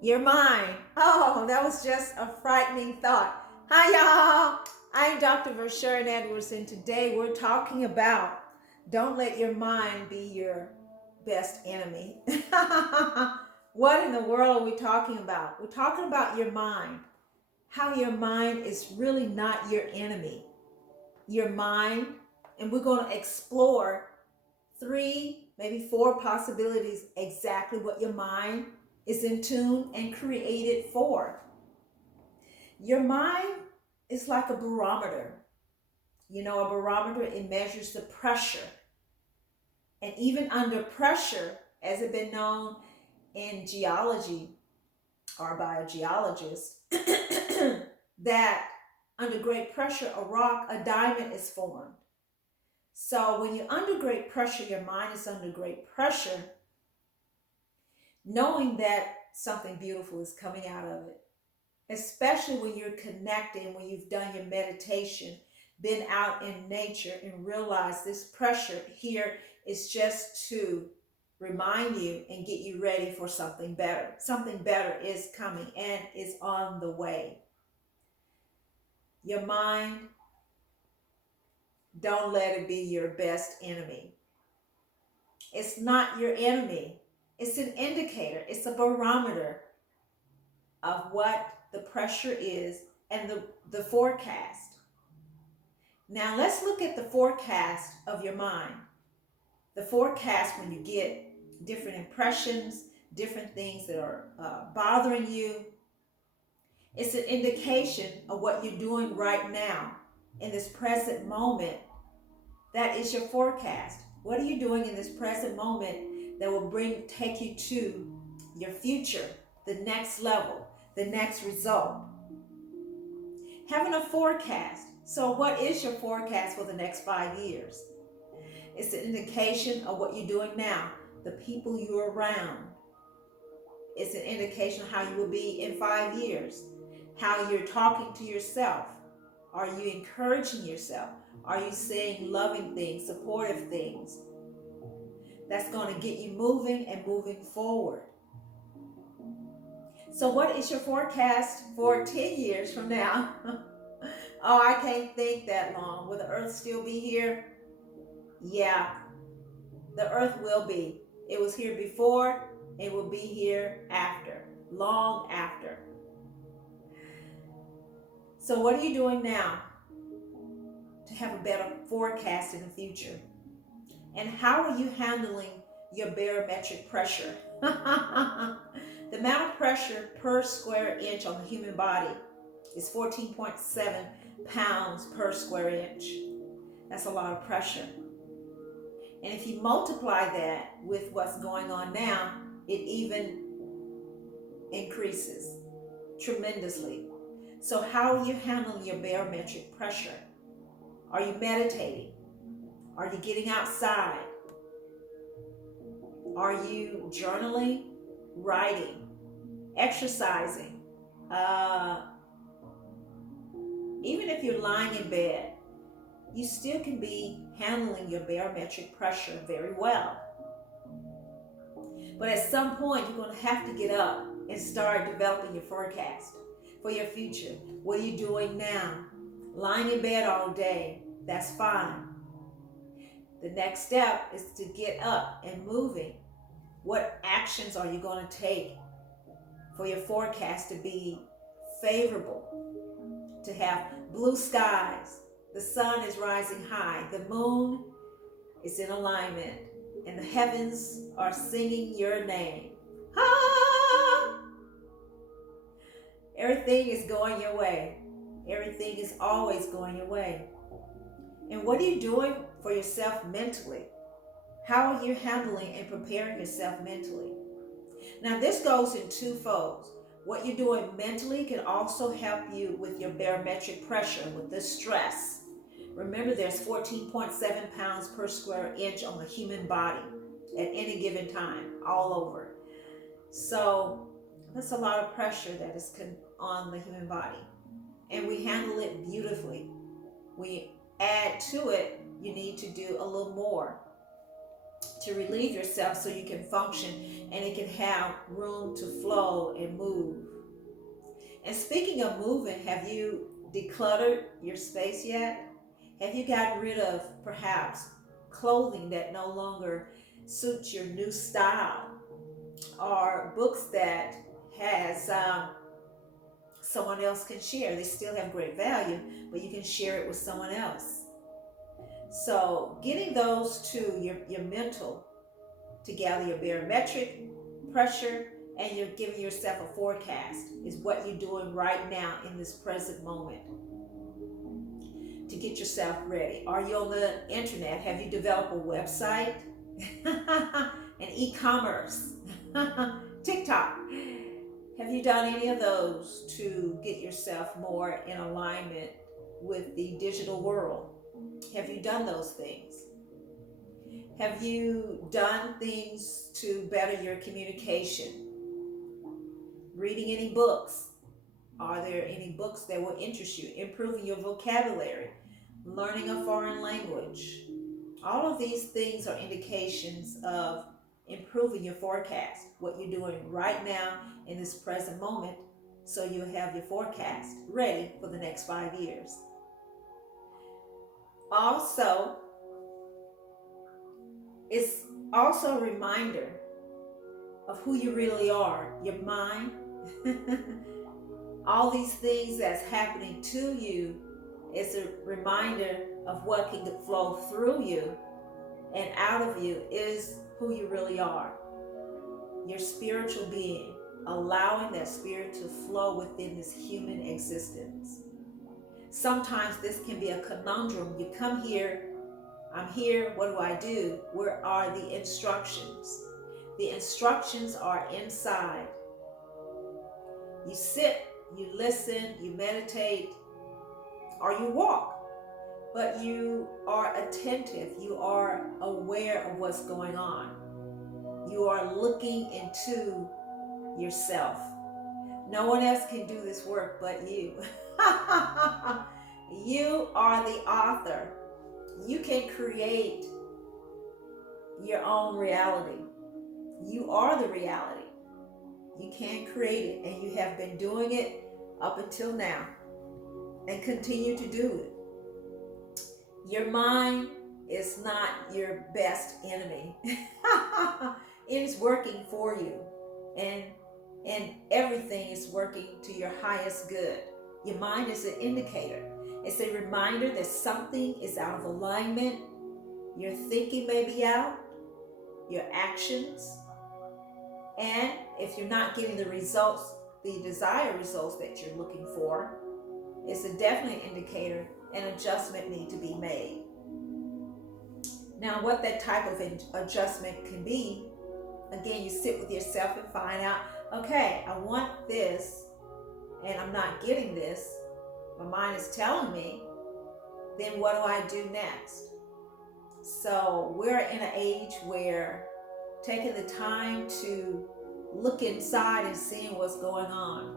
Your mind. Oh, that was just a frightening thought. Hi, y'all. I'm Dr. Versharon Edwards, and today we're talking about don't let your mind be your best enemy. What in the world are we talking about? We're talking about your mind. How your mind is really not your enemy. Your mind, and we're going to explore three, maybe four possibilities exactly what your mind is in tune and created for. Your mind is like a barometer. You know, a barometer, it measures the pressure. And even under pressure, as it's been known in geology or by a geologist, that under great pressure, a diamond is formed. So when you're under great pressure, your mind is under great pressure, knowing that something beautiful is coming out of it, especially when you're connecting, when you've done your meditation, been out in nature and realize this pressure here is just to remind you and get you ready for something better. Something better is coming and is on the way. Your mind, don't let it be your best enemy. It's not your enemy. It's an indicator. It's a barometer of what the pressure is and the forecast. Now let's look at the forecast of your mind. The forecast when you get different impressions, different things that are bothering you. It's an indication of what you're doing right now in this present moment. That is your forecast. What are you doing in this present moment that will take you to your future, the next level, the next result? Having a forecast. So what is your forecast for the next 5 years? It's an indication of what you're doing now, the people you're around. It's an indication of how you will be in 5 years, how you're talking to yourself. Are you encouraging yourself? Are you saying loving things, supportive things? That's going to get you moving and moving forward. So what is your forecast for 10 years from now? Oh, I can't think that long. Will the earth still be here? Yeah, the earth will be. It was here before, it will be here after, long after. So what are you doing now to have a better forecast in the future? And how are you handling your barometric pressure? The amount of pressure per square inch on the human body is 14.7 pounds per square inch. That's a lot of pressure. And if you multiply that with what's going on now, it even increases tremendously. So how are you handling your barometric pressure? Are you meditating? Are you getting outside? Are you journaling, writing, exercising? Even if you're lying in bed, you still can be handling your barometric pressure very well. But at some point, you're going to have to get up and start developing your forecast for your future. What are you doing now? Lying in bed all day, that's fine. The next step is to get up and moving. What actions are you going to take for your forecast to be favorable? To have blue skies, the sun is rising high, the moon is in alignment, and the heavens are singing your name. Ah! Everything is going your way. Everything is always going your way. And what are you doing for yourself mentally? How are you handling and preparing yourself mentally? Now, this goes in two folds. What you're doing mentally can also help you with your barometric pressure, with the stress. Remember, there's 14.7 pounds per square inch on the human body at any given time, all over. So that's a lot of pressure that is on the human body. And we handle it beautifully. We add to it, you need to do a little more to relieve yourself so you can function and it can have room to flow and move. And speaking of moving, have you decluttered your space yet? Have you gotten rid of perhaps clothing that no longer suits your new style, or books that has someone else can share? They still have great value, but you can share it with someone else. So getting those two, your mental together, your barometric pressure, and you're giving yourself a forecast is what you're doing right now in this present moment to get yourself ready. Are you on the internet? Have you developed a website? An e-commerce? TikTok? Have you done any of those to get yourself more in alignment with the digital world? Have you done those things? Have you done things to better your communication? Reading any books? Are there any books that will interest you? Improving your vocabulary, learning a foreign language. All of these things are indications of improving your forecast, what you're doing right now in this present moment, so you'll have your forecast ready for the next 5 years. Also, it's also a reminder of who you really are, your mind. All these things that's happening to you is a reminder of what can flow through you and out of you is who you really are. Your spiritual being, allowing that spirit to flow within this human existence. Sometimes this can be a conundrum. You come here, I'm here, what do I do? Where are the instructions? The instructions are inside. You sit, you listen, you meditate, or you walk, but you are attentive, you are aware of what's going on. You are looking into yourself. No one else can do this work but you. You are the author. You can create your own reality. You are the reality. You can create it, and you have been doing it up until now and continue to do it. Your mind is not your best enemy. It is working for you, and everything is working to your highest good. Your mind is an indicator. It's a reminder that something is out of alignment. Your thinking may be out, your actions, and if you're not getting the results, the desired results that you're looking for, it's a definite indicator an adjustment need to be made. Now, what that type of adjustment can be, again, you sit with yourself and find out, okay, I want this and I'm not getting this. My mind is telling me, then what do I do next? So we're in an age where taking the time to look inside and seeing what's going on.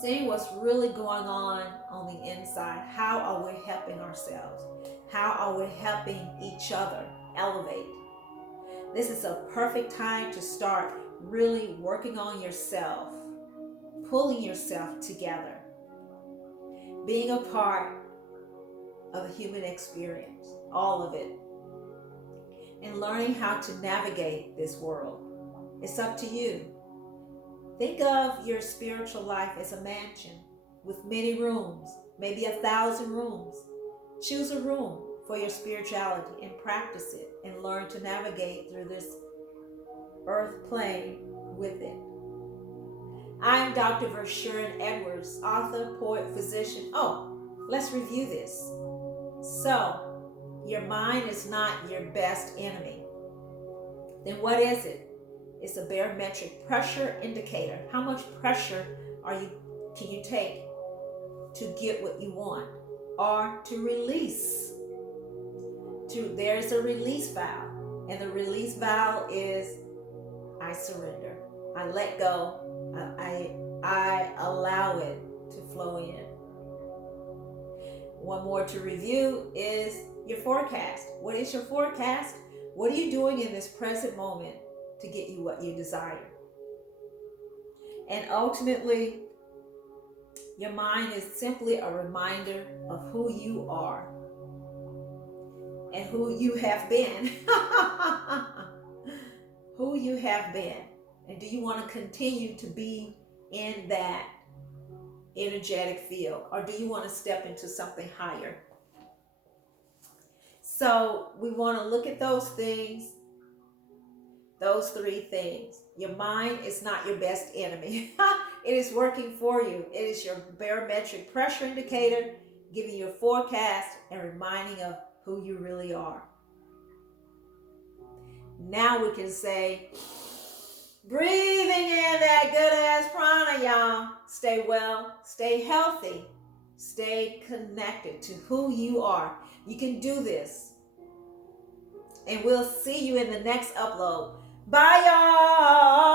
Seeing what's really going on the inside. How are we helping ourselves? How are we helping each other elevate? This is a perfect time to start really working on yourself, pulling yourself together, being a part of the human experience, all of it, and learning how to navigate this world. It's up to you. Think of your spiritual life as a mansion with many rooms, maybe 1,000 rooms. Choose a room for your spirituality and practice it and learn to navigate through this earth plane with it. I am Dr. Vershuren Edwards, author, poet, physician. Oh, let's review this. So, your mind is not your best enemy. Then what is it? It's a barometric pressure indicator. How much pressure can you take to get what you want or to release? There's a release valve, and the release valve is I surrender. I let go. I allow it to flow in. One more to review is your forecast. What is your forecast? What are you doing in this present moment to get you what you desire? And ultimately, your mind is simply a reminder of who you are and who you have been. Who you have been. And do you want to continue to be in that energetic field, or do you want to step into something higher? So we want to look at those things, those three things. Your mind is not your best enemy. It is working for you. It is your barometric pressure indicator, giving you a forecast and reminding of who you really are. Now we can say, breathing in that good ass prana, y'all. Stay well, stay healthy, stay connected to who you are. You can do this. And we'll see you in the next upload. Bye, y'all.